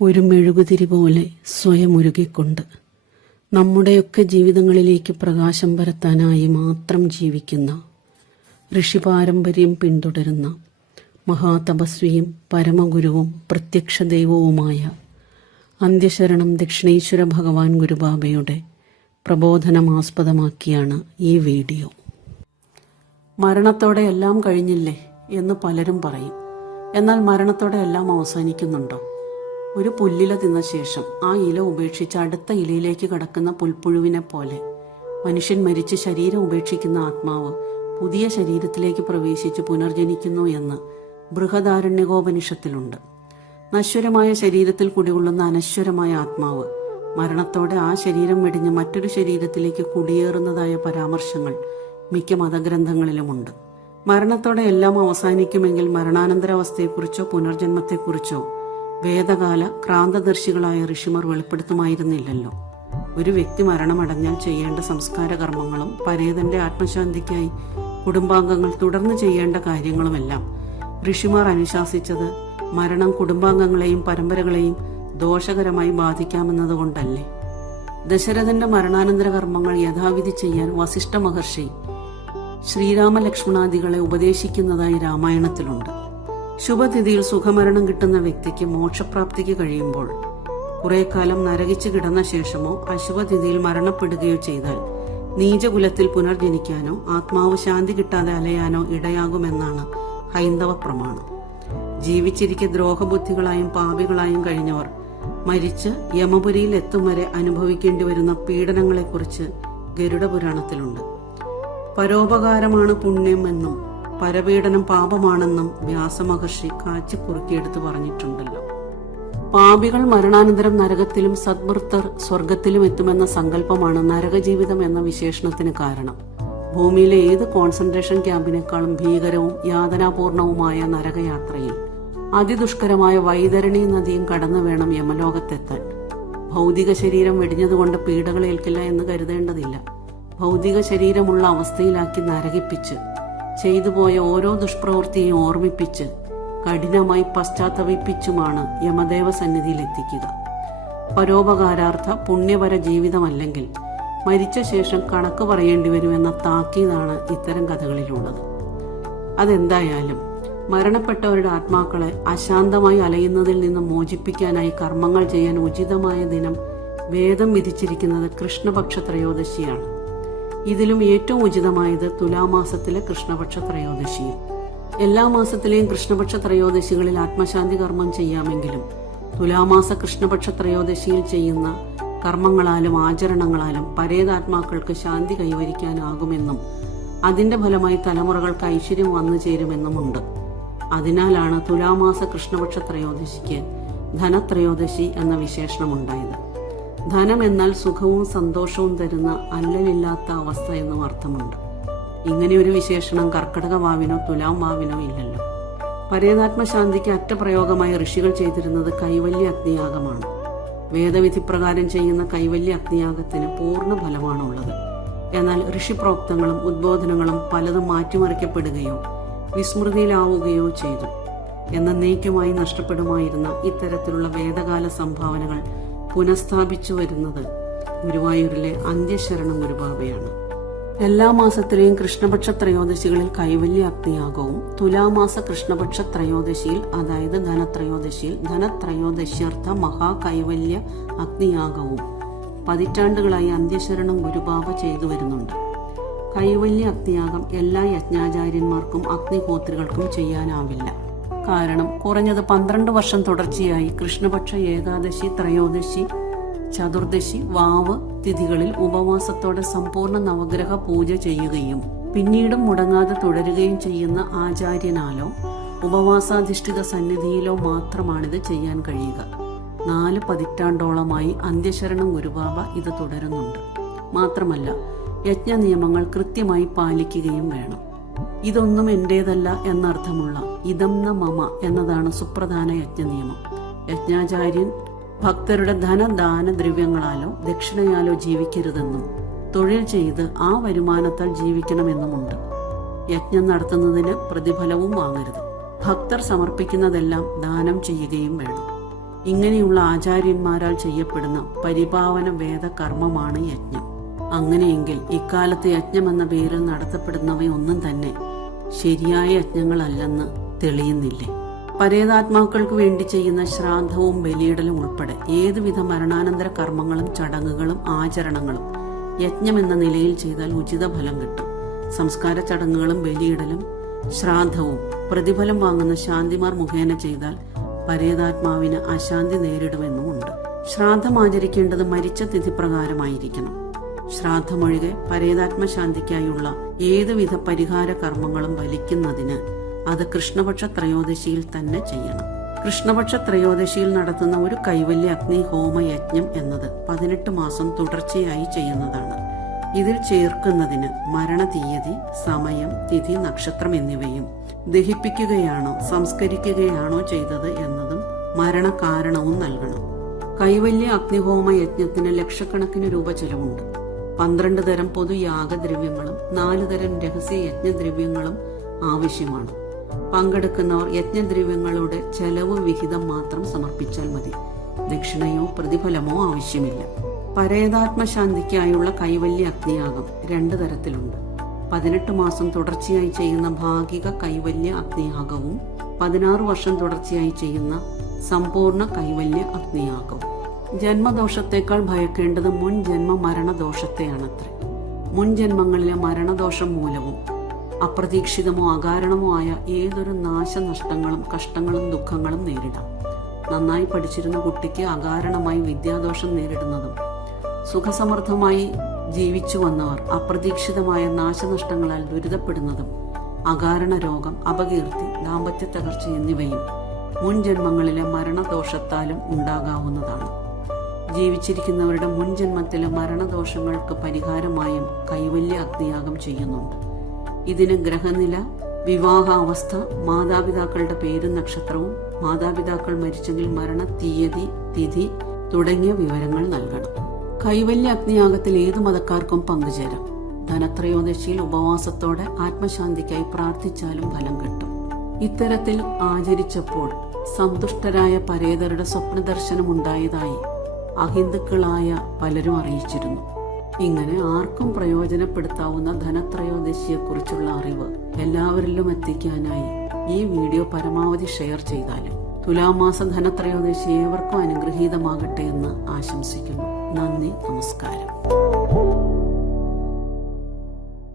ഒരു മെഴുകുതിരി പോലെ സ്വയം ഉരുകിക്കൊണ്ട് നമ്മുടെയൊക്കെ ജീവിതങ്ങളിലേക്ക് പ്രകാശം പരത്താനായി മാത്രം ജീവിക്കുന്ന ഋഷി പാരമ്പര്യം പിന്തുടരുന്ന മഹാതപസ്വിയും പരമഗുരുവും പ്രത്യക്ഷ ദൈവവുമായ അന്ത്യശരണം ദക്ഷിണേശ്വര ഭഗവാൻ ഗുരുബാബയുടെ പ്രബോധനമാസ്പദമാക്കിയാണ് ഈ വീഡിയോ. മരണത്തോടെ എല്ലാം കഴിഞ്ഞില്ലേ എന്ന് പലരും പറയും. എന്നാൽ മരണത്തോടെ എല്ലാം അവസാനിക്കുന്നുണ്ടോ? ഒരു പുല്ലില തിന്ന ശേഷം ആ ഇല ഉപേക്ഷിച്ച് അടുത്ത ഇലയിലേക്ക് കടക്കുന്ന പുൽപ്പുഴുവിനെ പോലെ. മനുഷ്യൻ മരിച്ച് ശരീരം ഉപേക്ഷിക്കുന്ന ആത്മാവ് പുതിയ ശരീരത്തിലേക്ക് പ്രവേശിച്ച് പുനർജനിക്കുന്നു എന്ന് ബൃഹദാരണ്യകോപനിഷത്തിലുണ്ട്. നശ്വരമായ ശരീരത്തിൽ കുടികൊള്ളുന്ന അനശ്വരമായ ആത്മാവ് മരണത്തോടെ ആ ശരീരം വെടിഞ്ഞ് മറ്റൊരു ശരീരത്തിലേക്ക് കുടിയേറുന്നതായ പരാമർശങ്ങൾ മിക്ക മതഗ്രന്ഥങ്ങളിലുമുണ്ട്. മരണത്തോടെ എല്ലാം അവസാനിക്കുമെങ്കിൽ മരണാനന്തരാവസ്ഥയെക്കുറിച്ചോ പുനർജന്മത്തെക്കുറിച്ചോ വേദകാല ക്രാന്തദർശികളായ ഋഷിമാർ വെളിപ്പെടുത്തുമായിരുന്നില്ലല്ലോ. ഒരു വ്യക്തി മരണമടഞ്ഞാൽ ചെയ്യേണ്ട സംസ്കാര കർമ്മങ്ങളും പരേതന്റെ ആത്മശാന്തിക്കായി കുടുംബാംഗങ്ങൾ തുടർന്ന് ചെയ്യേണ്ട കാര്യങ്ങളുമെല്ലാം ഋഷിമാർ അനുശാസിച്ചത് മരണം കുടുംബാംഗങ്ങളെയും പരമ്പരകളെയും ദോഷകരമായി ബാധിക്കാമെന്നതുകൊണ്ടല്ലേ. ദശരഥന്റെ മരണാനന്തര കർമ്മങ്ങൾ യഥാവിധി ചെയ്യാൻ വസിഷ്ഠ മഹർഷി ശ്രീരാമലക്ഷ്മണാദികളെ ഉപദേശിക്കുന്നതായി രാമായണത്തിലുണ്ട്. ശുഭതിഥിയിൽ സുഖമരണം കിട്ടുന്ന വ്യക്തിക്ക് മോക്ഷപ്രാപ്തിക്ക് കഴിയുമ്പോൾ കുറെ കാലം നരകിച്ചു കിടന്ന ശേഷമോ അശുഭതിഥിയിൽ മരണപ്പെടുകയോ ചെയ്താൽ നീചകുലത്തിൽ പുനർജനിക്കാനോ ആത്മാവ് ശാന്തി കിട്ടാതെ അലയാനോ ഇടയാകുമെന്നാണ് ഹൈന്ദവ പ്രമാണം. ജീവിച്ചിരിക്കെ ദ്രോഹബുദ്ധികളായും പാപികളായും കഴിഞ്ഞവർ മരിച്ച് യമപുരിയിൽ എത്തും വരെ അനുഭവിക്കേണ്ടി വരുന്ന പീഡനങ്ങളെക്കുറിച്ച് ഗരുഡപുരാണത്തിലുണ്ട്. പരോപകാരമാണ് പുണ്യം എന്നും പരപീഡനം പാപമാണെന്നും വ്യാസമഹർഷി കാച്ചി കുറുക്കിയെടുത്ത് പറഞ്ഞിട്ടുണ്ടല്ലോ. പാപികൾ മരണാനന്തരം നരകത്തിലും സദ്വൃത്തർ സ്വർഗത്തിലും എത്തുമെന്ന സങ്കല്പമാണ് നരകജീവിതം എന്ന വിശേഷണത്തിന് കാരണം. ഭൂമിയിലെ ഏത് കോൺസെൻട്രേഷൻ ക്യാമ്പിനേക്കാളും ഭീകരവും യാതനാപൂർണവുമായ നരകയാത്രയിൽ അതിദുഷ്കരമായ വൈതരണി നദിയും കടന്നു വേണം യമലോകത്തെത്താൻ. ഭൗതിക ശരീരം വെടിഞ്ഞതുകൊണ്ട് പീഡകൾ ഏൽക്കില്ല എന്ന് കരുതേണ്ടതില്ല. ഭൗതിക ശരീരമുള്ള അവസ്ഥയിലാക്കി നരകിപ്പിച്ച് ചെയ്തു പോയ ഓരോ ദുഷ്പ്രവൃത്തിയും ഓർമ്മിപ്പിച്ച് കഠിനമായി പശ്ചാത്തപിപ്പിച്ചുമാണ് യമദേവ സന്നിധിയിൽ എത്തിക്കുക പരോപകാരാർത്ഥ പുണ്യപര ജീവിതമല്ലെങ്കിൽ മരിച്ച ശേഷം കണക്ക് പറയേണ്ടി വരുമെന്ന താക്കീതാണ് ഇത്തരം കഥകളിലുള്ളത്. അതെന്തായാലും മരണപ്പെട്ടവരുടെ ആത്മാക്കളെ അശാന്തമായി അലയുന്നതിൽ നിന്ന് മോചിപ്പിക്കാനായി കർമ്മങ്ങൾ ചെയ്യാൻ ഉചിതമായ ദിനം വേദം വിധിച്ചിരിക്കുന്നത് കൃഷ്ണപക്ഷ ത്രയോദശിയാണ്. ഇതിലും ഏറ്റവും ഉചിതമായത് തുലാമാസത്തിലെ കൃഷ്ണപക്ഷ ത്രയോദശി. എല്ലാ മാസത്തിലെയും കൃഷ്ണപക്ഷ ത്രയോദശികളിൽ ആത്മശാന്തി കർമ്മം ചെയ്യാമെങ്കിലും തുലാമാസ കൃഷ്ണപക്ഷ ത്രയോദശിയിൽ ചെയ്യുന്ന കർമ്മങ്ങളാലും ആചരണങ്ങളാലും പരേതാത്മാക്കൾക്ക് ശാന്തി കൈവരിക്കാനാകുമെന്നും അതിന്റെ ഫലമായി തലമുറകൾക്ക് ഐശ്വര്യം വന്നു ചേരുമെന്നുമുണ്ട്. അതിനാലാണ് തുലാമാസ കൃഷ്ണപക്ഷ ത്രയോദശിക്ക് ധനത്രയോദശി എന്ന വിശേഷണമുണ്ടായത്. ധനം എന്നാൽ സുഖവും സന്തോഷവും തരുന്ന അല്ലലില്ലാത്ത അവസ്ഥ എന്നും അർത്ഥമുണ്ട് ഇങ്ങനെയൊരു വിശേഷണം കർക്കടക വാവിനോ തുലാം വാവിനോ ഇല്ലല്ലോ. പരേതാത്മശാന്തിക്ക് അറ്റപ്രയോഗമായി ഋഷികൾ ചെയ്തിരുന്നത് കൈവല്യ അഗ്നിയാഗമാണ്. വേദവിധി പ്രകാരം ചെയ്യുന്ന കൈവല്യ അഗ്നിയാഗത്തിന് പൂർണ ഫലമാണുള്ളത്. എന്നാൽ ഋഷിപ്രോക്തങ്ങളും ഉദ്ബോധനങ്ങളും പലതും മാറ്റിമറിക്കപ്പെടുകയോ വിസ്മൃതിയിലാവുകയോ ചെയ്തു. എന്ന എന്നേക്കുമായി നഷ്ടപ്പെടുമായിരുന്ന ഇത്തരത്തിലുള്ള വേദകാല സംഭാവനകൾ പുനഃസ്ഥാപിച്ചു വരുന്നത് ഗുരുവായൂരിലെ അന്ത്യശരണം ഗുരുബാബയാണ് എല്ലാ മാസത്തിലെയും കൃഷ്ണപക്ഷ ത്രയോദശികളിൽ കൈവല്യ അഗ്നിയാഗവും തുലാമാസ കൃഷ്ണപക്ഷ ത്രയോദശിയിൽ അതായത് ധനത്രയോദശിയിൽ ധനത്രയോദശ്യർത്ഥ മഹാകൈവല്യ അഗ്നിയാഗവും പതിറ്റാണ്ടുകളായി അന്ത്യശരണം ഗുരുബാബ ചെയ്തു വരുന്നുണ്ട്. കൈവല്യ അഗ്നിയാഗം എല്ലാ യജ്ഞാചാര്യന്മാർക്കും അഗ്നിഹോത്രികൾക്കും ചെയ്യാനാവില്ല. കാരണം കുറഞ്ഞത് പന്ത്രണ്ട് വർഷം തുടർച്ചയായി കൃഷ്ണപക്ഷ ഏകാദശി ത്രയോദശി ചതുർദശി വാവ് തിഥികളിൽ ഉപവാസത്തോടെ സമ്പൂർണ നവഗ്രഹ പൂജ ചെയ്യുകയും പിന്നീടും മുടങ്ങാതെ തുടരുകയും ചെയ്യുന്ന ആചാര്യനാലോ ഉപവാസാധിഷ്ഠിത സന്നിധിയിലോ മാത്രമാണിത് ചെയ്യാൻ കഴിയുക. നാല് പതിറ്റാണ്ടോളമായി അന്ത്യശരണം ഗുരുബാബ ഇത് തുടരുന്നുണ്ട്. മാത്രമല്ല യജ്ഞ നിയമങ്ങൾ കൃത്യമായി പാലിക്കുകയും വേണം. ഇതൊന്നും എന്റേതല്ല എന്നർത്ഥമുള്ള ഇതം ന മമ എന്നതാണ് സുപ്രധാന യജ്ഞ നിയമം യജ്ഞാചാര്യൻ ഭക്തരുടെ ധനദാന ദ്രവ്യങ്ങളാലോ ദക്ഷിണയാലോ ജീവിക്കരുതെന്നും തൊഴിൽ ചെയ്ത് ആ വരുമാനത്താൽ ജീവിക്കണമെന്നുമുണ്ട്. യജ്ഞം നടത്തുന്നതിന് പ്രതിഫലവും വാങ്ങരുത്. ഭക്തർ സമർപ്പിക്കുന്നതെല്ലാം ദാനം ചെയ്യുകയും വേണം. ഇങ്ങനെയുള്ള ആചാര്യന്മാരാൽ ചെയ്യപ്പെടുന്ന പരിപാവന വേദകർമ്മമാണ് യജ്ഞം. അങ്ങനെയെങ്കിൽ ഇക്കാലത്ത് യജ്ഞം എന്ന പേരിൽ നടത്തപ്പെടുന്നവയൊന്നും തന്നെ ശരിയായ യജ്ഞങ്ങളല്ലെന്ന് തെളിയുന്നില്ലേ? പരേതാത്മാക്കൾക്ക് വേണ്ടി ചെയ്യുന്ന ശ്രാദ്ധവും ബലിയിടലും ഉൾപ്പെടെ ഏതുവിധ മരണാനന്തര കർമ്മങ്ങളും ചടങ്ങുകളും ആചരണങ്ങളും യജ്ഞം എന്ന നിലയിൽ ചെയ്താൽ ഉചിത ഫലം കിട്ടും. സംസ്കാര ചടങ്ങുകളും ബലിയിടലും ശ്രാദ്ധവും പ്രതിഫലം വാങ്ങുന്ന ശാന്തിമാർ മുഖേന ചെയ്താൽ പരേതാത്മാവിന് അശാന്തി നേരിടുമെന്നുമുണ്ട്. ശ്രാദ്ധം ആചരിക്കേണ്ടത് മരിച്ച തിഥി പ്രകാരമായിരിക്കണം ശ്രാദ്ധമൊഴികെ പരേതാത്മശാന്തിക്കായുള്ള ഏതുവിധ പരിഹാര കർമ്മങ്ങളും വലിക്കുന്നതിന് അത് കൃഷ്ണപക്ഷ ത്രയോദശിയിൽ തന്നെ ചെയ്യണം. കൃഷ്ണപക്ഷ ത്രയോദശിയിൽ നടത്തുന്ന ഒരു കൈവല്യ അഗ്നി ഹോമ യജ്ഞം എന്നത് പതിനെട്ട് മാസം തുടർച്ചയായി ചെയ്യുന്നതാണ്. ഇതിൽ ചേർക്കുന്നതിന് മരണ തീയതി സമയം തിഥി നക്ഷത്രം എന്നിവയും ദഹിപ്പിക്കുകയാണോ സംസ്കരിക്കുകയാണോ ചെയ്തത് എന്നതും മരണകാരണവും നൽകണം. കൈവല്യ അഗ്നിഹോമ യജ്ഞത്തിന് ലക്ഷക്കണക്കിന് രൂപ ചെലവുണ്ട്. പന്ത്രണ്ട് തരം പൊതു യാഗദ്രവ്യങ്ങളും നാല് തരം രഹസ്യ യജ്ഞദ്രവ്യങ്ങളും ആവശ്യമാണ്. പങ്കെടുക്കുന്നവർ യജ്ഞദ്രവ്യങ്ങളുടെ ചെലവ് വിഹിതം മാത്രം സമർപ്പിച്ചാൽ മതി. ദക്ഷിണയോ പ്രതിഫലമോ ആവശ്യമില്ല. പരേതാത്മശാന്തിക്കായുള്ള കൈവല്യ അഗ്നിയാഗം രണ്ട് തരത്തിലുണ്ട്. പതിനെട്ട് മാസം തുടർച്ചയായി ചെയ്യുന്ന ഭാഗിക കൈവല്യ അഗ്നിയാഗവും പതിനാറ് വർഷം തുടർച്ചയായി ചെയ്യുന്ന സമ്പൂർണ കൈവല്യ അഗ്നിയാഗവും ജന്മദോഷത്തേക്കാൾ ഭയക്കേണ്ടത് മുൻ ജന്മ മരണദോഷത്തെയാണത്രേ. മുൻ ജന്മങ്ങളിലെ മരണദോഷം മൂലവും അപ്രതീക്ഷിതമോ അകാരണമോ ആയ ഏതൊരു നാശനഷ്ടങ്ങളും കഷ്ടങ്ങളും ദുഃഖങ്ങളും നേരിടാം. നന്നായി പഠിച്ചിരുന്ന കുട്ടിക്ക് അകാരണമായി വിദ്യാദോഷം നേരിടുന്നതും സുഖസമൃദ്ധമായി ജീവിച്ചു വന്നവർ അപ്രതീക്ഷിതമായ നാശനഷ്ടങ്ങളാൽ ദുരിതപ്പെടുന്നതും അകാരണ രോഗം അപകീർത്തി ദാമ്പത്യ തകർച്ച എന്നിവയും മുൻജന്മങ്ങളിലെ മരണദോഷത്താലും ഉണ്ടാകാവുന്നതാണ്. ജീവിച്ചിരിക്കുന്നവരുടെ മുൻജന്മത്തിലെ മരണദോഷങ്ങൾക്ക് പരിഹാരമായും കൈവല്യ അഗ്നിയാഗം ചെയ്യുന്നുണ്ട്. ഇതിന് ഗ്രഹനില വിവാഹാവസ്ഥ മാതാപിതാക്കളുടെ പേരും നക്ഷത്രവും മാതാപിതാക്കൾ മരിച്ചെങ്കിൽ മരണ തീയതി തിഥി തുടങ്ങിയ വിവരങ്ങൾ നൽകണം. കൈവല്യ അഗ്നിയാഗത്തിൽ ഏതു മതക്കാർക്കും പങ്കുചേരാം. ധനത്രയോദശിയിൽ ഉപവാസത്തോടെ ആത്മശാന്തിക്കായി പ്രാർത്ഥിച്ചാലും ഫലം കിട്ടും. ഇത്തരത്തിൽ ആചരിച്ചപ്പോൾ സന്തുഷ്ടരായ പരേതരുടെ സ്വപ്നദർശനം ഉണ്ടായതായി അഹിന്ദുക്കളായ പലരും അറിയിച്ചിരുന്നു. ഇങ്ങനെ ആർക്കും പ്രയോജനപ്പെടുത്താവുന്ന ധനത്രയോദശിയെക്കുറിച്ചുള്ള അറിവ് എല്ലാവരിലും എത്തിക്കാനായി ഈ വീഡിയോ പരമാവധി ഷെയർ ചെയ്താലും തുലാമാസ ധനത്രയോദശി ഏവർക്കും അനുഗ്രഹീതമാകട്ടെ എന്ന് ആശംസിക്കുന്നു. നന്ദി നമസ്കാരം.